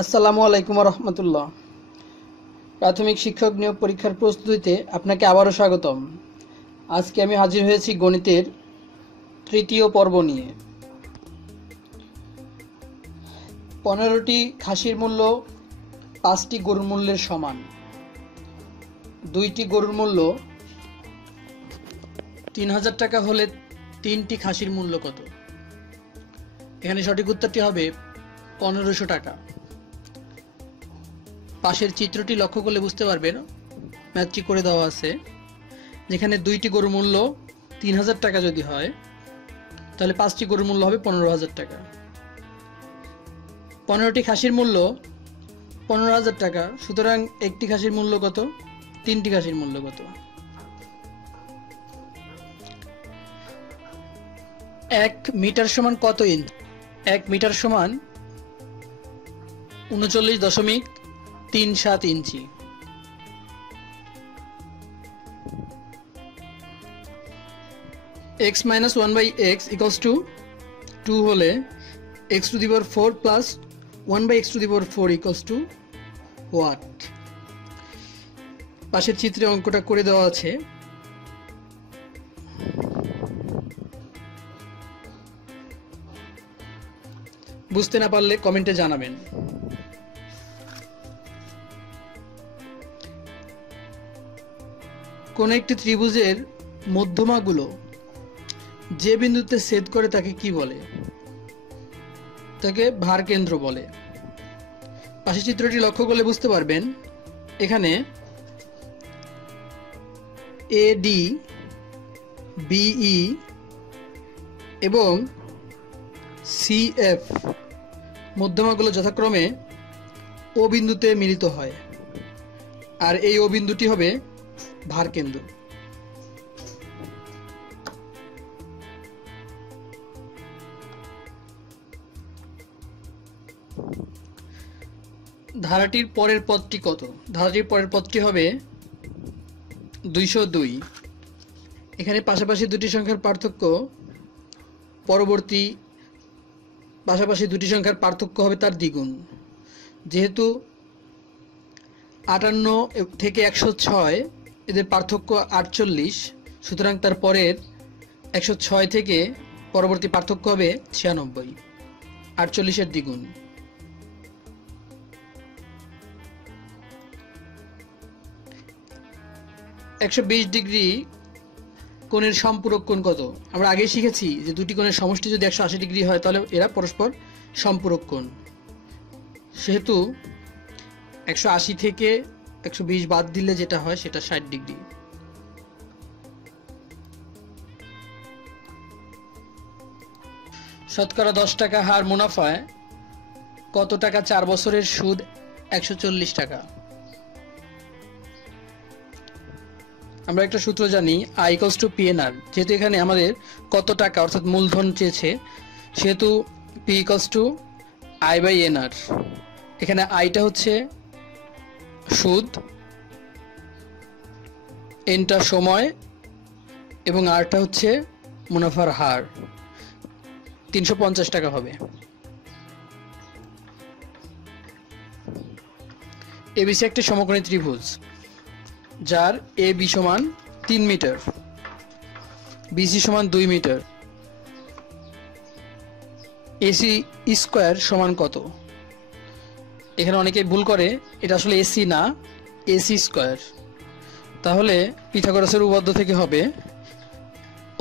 আসসালামু আলাইকুম রহমতুল্লাহ। প্রাথমিক শিক্ষক নিয়োগ পরীক্ষার প্রস্তুতিতে আপনাকে আবারও স্বাগতম। আজকে আমি হাজির হয়েছি গণিতের তৃতীয় পর্ব নিয়ে। 15টি খাসির মূল্য 5টি গরুর মূল্যের সমান। 2টি গরুর মূল্য 3000 টাকা হলে 3টি খাসির মূল্য কত? এখানে সঠিক উত্তরটি হবে 1500 টাকা। পাশের চিত্রটি লক্ষ্য করলে বুঝতে পারবেন ম্যাথটি করে দেওয়া আছে। যেখানে 2টি গরুর মূল্য 3000 টাকা যদি হয়, তাহলে 5টি গরুর মূল্য হবে 15000 টাকা। 15টি খাসির মূল্য 15000 টাকা, সুতরাং একটি খাসির মূল্য কত? 3টি খাসির মূল্য কত? 1 মিটার সমান কত ইঞ্চ? 1 মিটার সমান 39.37 ইঞ্চি। x minus 1/x equals to 2 হলে x to the power 4 plus 1/x to the power 4 equals to what? পাশের চিত্রে অঙ্কটা করে দেওয়া আছে। বুঝতে না পারলে কমেন্টে জানাবেন। কোন একটি ত্রিভুজের মধ্যমাগুলো যে বিন্দুতে ছেদ করে তাকে কি বলে? তাকে ভার কেন্দ্র বলে। পাশের চিত্রটি লক্ষ্য করলে বুঝতে পারবেন এখানে AD, BE এবং CF মধ্যমাগুলো যথাক্রমে O বিন্দুতে মিলিত হয়, আর এই O বিন্দুটি হবে ভার কেন্দ্র। ধারাটির পরের পদটি কত? ধারাটির পরের পদটি হবে 202। এখানে পাশাপাশি দুটি সংখ্যার পার্থক্য পাশাপাশি দুটি সংখ্যার পার্থক্য হবে তার দ্বিগুণ। যেহেতু 58 থেকে 106 এদের পার্থক্য 48, সুতরাং তার পরের 106 থেকে পরবর্তী পার্থক্য হবে 96, 48-এর দ্বিগুণ। (120 ডিগ্রি কোণের সম্পূরক কোণ কত? আমরা আগেই শিখেছি যে দুটি কোণের সমষ্টি যদি 180 ডিগ্রি হয় তাহলে এরা পরস্পর সম্পূরক কোণ। সেহেতু 180 থেকে 120 বাদ দিলে যেটা হয় সেটা 60 ডিগ্রি। শতকরা 10 টাকা হার মুনাফায় কত টাকা 4 বছরের সুদ 140 টাকা? আমরা একটা সূত্র জানি, I equals to PNR। যেহেতু এখানে আমাদের কত টাকা অর্থাৎ মূলধন চেয়েছে, সেহেতু P equals to I/NR। এখানে আইটা হচ্ছে সুদ, এনটা সময় এবং আরটা হচ্ছে মুনাফার হার। 350 টাকা হবে। ABC একটি সমকোণী ত্রিভুজ যার AB সমান 3 মিটার, BC সমান 2 মিটার, AC স্কয়ার সমান কত? এখানে অনেকে ভুল করে, এটা আসলে AC না, AC স্কয়ার। তাহলে পিথাগোরাসের উপপাদ্য থেকে হবে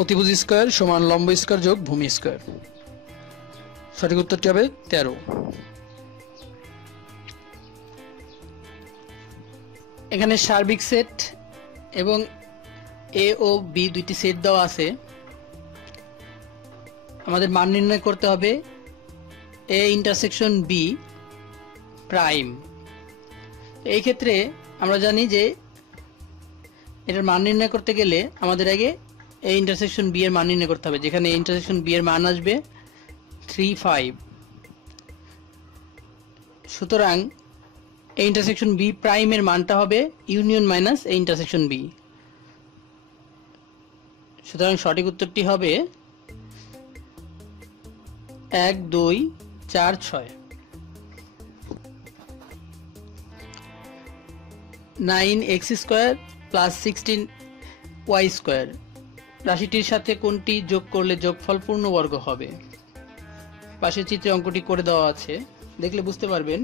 অতিভুজ স্কয়ার সমান লম্ব স্কয়ার যোগ ভূমি স্কয়ার। সঠিক উত্তরটি হবে 13। এখানে সার্বিক সেট এবং A ও B দুইটি সেট দেওয়া আছে। আমাদের মান নির্ণয় করতে হবে A ইন্টারসেকশন B প্রাইম। এই ক্ষেত্রে আমরা জানি যে এটার মান নির্ণয় করতে গেলে আমাদের আগে A ইন্টারসেকশন B এর মান নির্ণয় করতে হবে, যেখানে A ইন্টারসেকশন B এর মান আসবে 35। সুতরাং A ইন্টারসেকশন B প্রাইমের মানটা হবে union minus A intersection B। সুতরাং সঠিক উত্তরটি হবে 1, 2, 4, 6। 9x² প্লাস 16y² রাশিটির সাথে কোনটি যোগ করলে যোগফল পূর্ণবর্গ হবে? পাশের চিত্রে অঙ্কটি করে দেওয়া আছে, দেখলে বুঝতে পারবেন।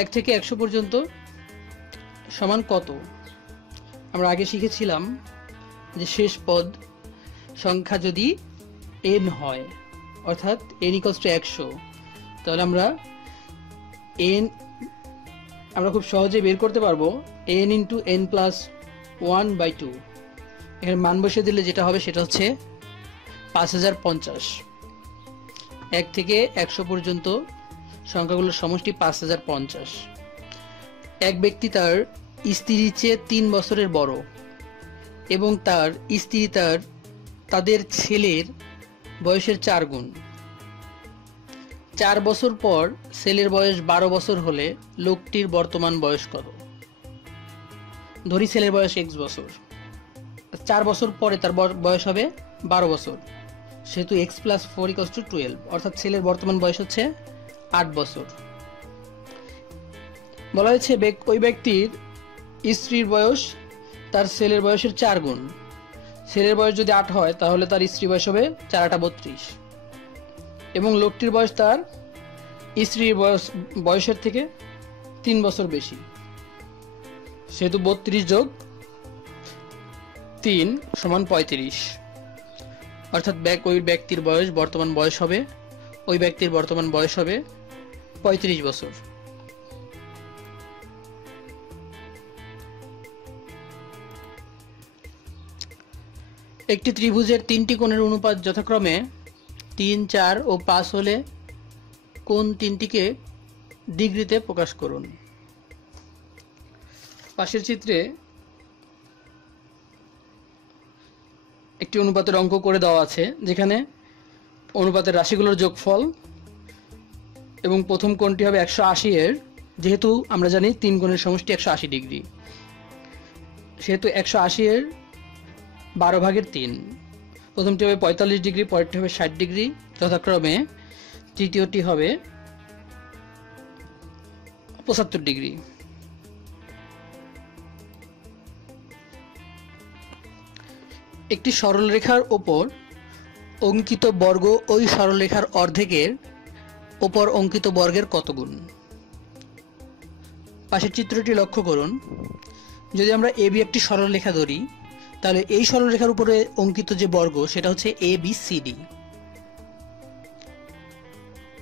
1 থেকে 100 পর্যন্ত সমান কত? আমরা আগে শিখেছিলাম যে শেষ পদ সংখ্যা যদি n হয়, অর্থাৎ n = 100, তাহলে আমরা খুব সহজে বের করতে পারবো n × n + 1/2। এখানে মান বসিয়ে দিলে যেটা হবে সেটা হচ্ছে 5050। 1 থেকে 100 পর্যন্ত সংখ্যাগুলোর সমষ্টি 5050। এক ব্যক্তি তার স্ত্রীর চেয়ে 3 বছরের বড় এবং তার স্ত্রী তাদের ছেলের বয়সের 4 গুণ। 4 বছর পর ছেলের বয়স 12 বছর হলে লোকটির বর্তমান বয়স কত? ধরি ছেলের বয়স x বছর, 4 বছর পরে তার বয়স হবে 12 বছর, সেহেতু x + 4 = 12, অর্থাৎ ছেলের বর্তমান বয়স হচ্ছে 8 বছর। বলা হয়েছে ওই ব্যক্তির স্ত্রীর বয়স তার ছেলের বয়সের 4 গুণ। ছেলের বয়স যদি 8 হয় তাহলে তার স্ত্রীর বয়স হবে 4 × 8 = 32, এবং লোকটির বয়স তার স্ত্রীর বয়সের থেকে 3 বছর বেশি, সেহেতু 32 + 3 = 35, অর্থাৎ ওই ব্যক্তির বর্তমান বয়স হবে 35 বছর। একটি ত্রিভুজের 3টি কোণের অনুপাত যথাক্রমে 3, 4 ও 5 হলে কোণ 3টিকে ডিগ্রিতে প্রকাশ করুন। পাশের চিত্রে একটি অনুপাতের অঙ্ক করে দেওয়া আছে, যেখানে অনুপাতের রাশিগুলোর যোগফল এবং প্রথম কোণটি হবে 180 এর, যেহেতু আমরা জানি 3 কোণের সমষ্টি 180 ডিগ্রি, সেহেতু 180 এর 12/3। প্রথমটি হবে 45 ডিগ্রি, পরেরটি হবে 60 ডিগ্রি যথাক্রমে, তৃতীয়টি হবে 75 ডিগ্রি। একটি সরলরেখার ওপর অঙ্কিত বর্গ ওই সরলরেখার অর্ধেকের ওপর অঙ্কিত বর্গের কত গুণ? পাশের চিত্রটি লক্ষ্য করুন। যদি আমরা AB একটি সরলরেখা ধরি, তাহলে এই সরলরেখার উপরে অঙ্কিত যে বর্গ সেটা হচ্ছে ABCD।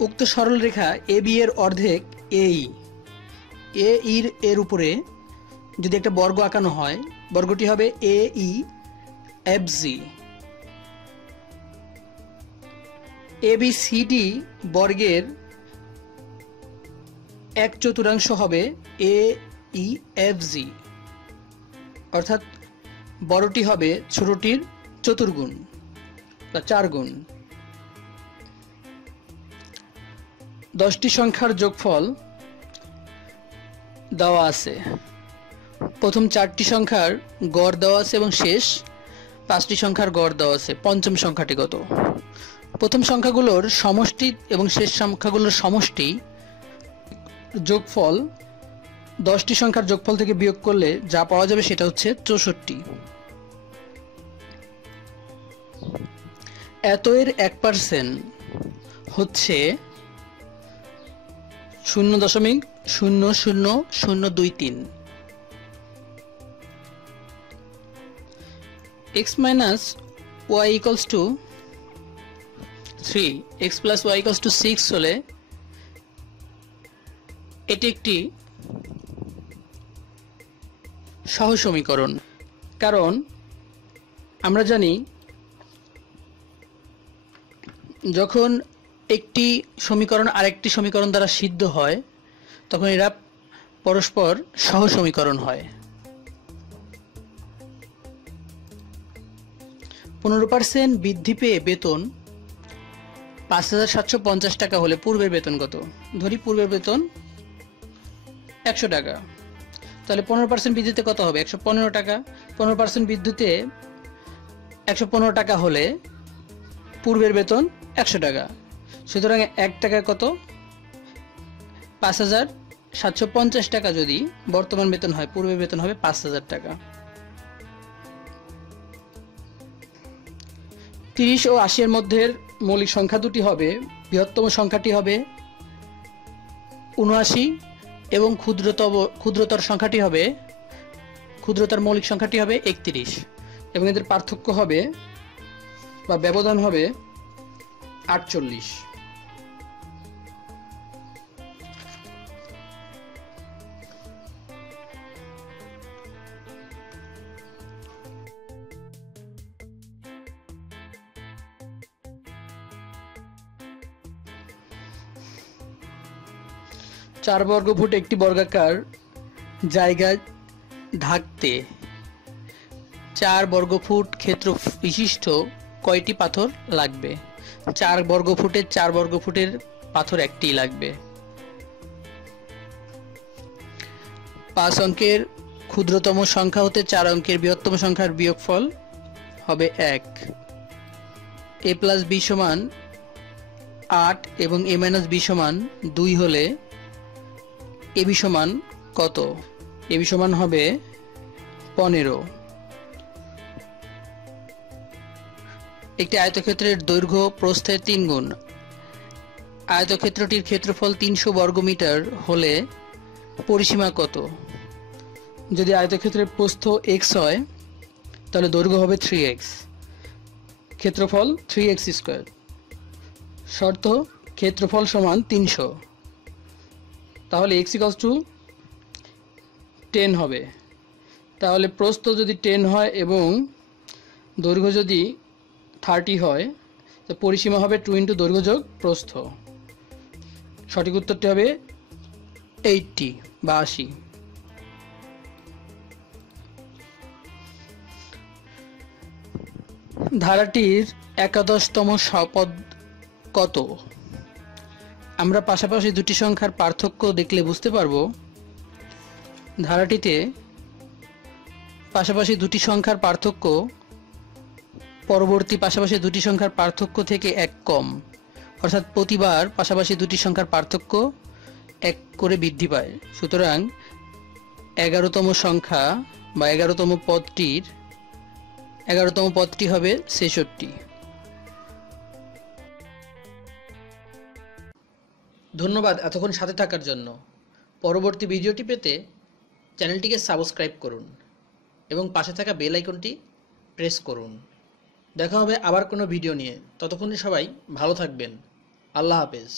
উক্ত সরলরেখা AB এর অর্ধেক AE এর উপরে যদি একটা বর্গ আঁকানো হয়, বর্গটি হবে AEFG। ABCD বর্গের 1/4 হবে AEFG, অর্থাৎ বড়টি হবে ছোটটির 4 গুণ বা 4 গুণ। 10টি সংখ্যার যোগফল দেওয়া আছে। প্রথম 4টি সংখ্যার গড় দেওয়া আছে এবং শেষ 5টি সংখ্যার গড় দেওয়া আছে। পঞ্চম সংখ্যাটি কত? প্রথম সংখ্যাগুলোর সমষ্টি এবং শেষ সংখ্যাগুলোর সমষ্টি যোগফল 10টি সংখ্যার যোগফল থেকে বিয়োগ করলে যা পাওয়া যাবে সেটা হচ্ছে 64। এত এর 1% হচ্ছে 0.00023। x - y = 3, x + y = 6 হলে এটি একটি সহজ সমীকরণ। কারণ আমরা জানি যখন একটি সমীকরণ আরেকটি সমীকরণ দ্বারা সিদ্ধ হয় তখন এরা পরস্পর সহ সমীকরণ হয়। 15% বৃদ্ধি পেয়ে বেতন 5750 টাকা হলে পূর্বের বেতন কত? ধরি পূর্বের বেতন 100 টাকা, তাহলে 15% বৃদ্ধিতে কত হবে? 115 টাকা। 15% বৃদ্ধিতে 115 টাকা হলে পূর্বের বেতন 100 টাকা, সুতরাং 1 টাকা কত? ৫,৭৫০ টাকা যদি বর্তমান বেতন হয়, পূর্বে বেতন হবে ৫,০০০ টাকা। ৩০ ও ৮০ এর মধ্যে মৌলিক সংখ্যা দুটি হবে, বৃহত্তম সংখ্যাটি হবে ৭৯ এবং ক্ষুদ্রতর মৌলিক সংখ্যাটি হবে ৩১ এবং এদের পার্থক্য হবে বা ব্যবধান হবে ৪৮। চার বর্গফুট একটি বর্গাকার জায়গা ঢাকতে 4 বর্গফুট ক্ষেত্র বিশিষ্ট কয়টি পাথর লাগবে? 4 বর্গফুটের পাথর একটি লাগবে। 5 অঙ্কের ক্ষুদ্রতম সংখ্যা হতে 4 অঙ্কের বৃহত্তম সংখ্যার বিয়োগফল হবে 1। a + b = 8 এবং a - b = 2 হলে ab সমান কত? ab সমান হবে 15। একটি আয়তক্ষেত্রের দৈর্ঘ্য প্রস্থের 3 গুণ। আয়তক্ষেত্রটির ক্ষেত্রফল 300 বর্গমিটার হলে পরিসীমা কত? যদি আয়তক্ষেত্রের প্রস্থ x হয় তাহলে দৈর্ঘ্য হবে 3x, ক্ষেত্রফল 3x²। শর্ত ক্ষেত্রফল সমান 300, তাহলে x = 10 হবে। তাহলে প্রস্থ যদি 10 হয় এবং দৈর্ঘ্য যদি 30 হয় তো পরিসীমা হবে 2 × দৈর্ঘ্য যোগ প্রস্থ। সঠিক উত্তরটি হবে 80 বা 80। ধারাটির 11তম পদ কত? আমরা পাশাপাশি দুটি সংখ্যার পার্থক্য দেখলে বুঝতে পারবো ধারাটিতে পাশাপাশি দুটি সংখ্যার পার্থক্য পরবর্তী পাশাপাশি দুটি সংখ্যার পার্থক্য থেকে 1 কম, অর্থাৎ প্রতিবার পাশাপাশি দুটি সংখ্যার পার্থক্য 1 করে বৃদ্ধি পায়। সুতরাং 11তম সংখ্যা বা 11তম পদটি হবে 66। ধন্যবাদ এতক্ষণ সাথে থাকার জন্য। পরবর্তী ভিডিওটি পেতে চ্যানেলটিকে সাবস্ক্রাইব করুন এবং পাশে থাকা বেল আইকনটি প্রেস করুন। দেখা হবে আবার কোনো ভিডিও নিয়ে। ততক্ষণে সবাই ভালো থাকবেন। আল্লাহ হাফেজ।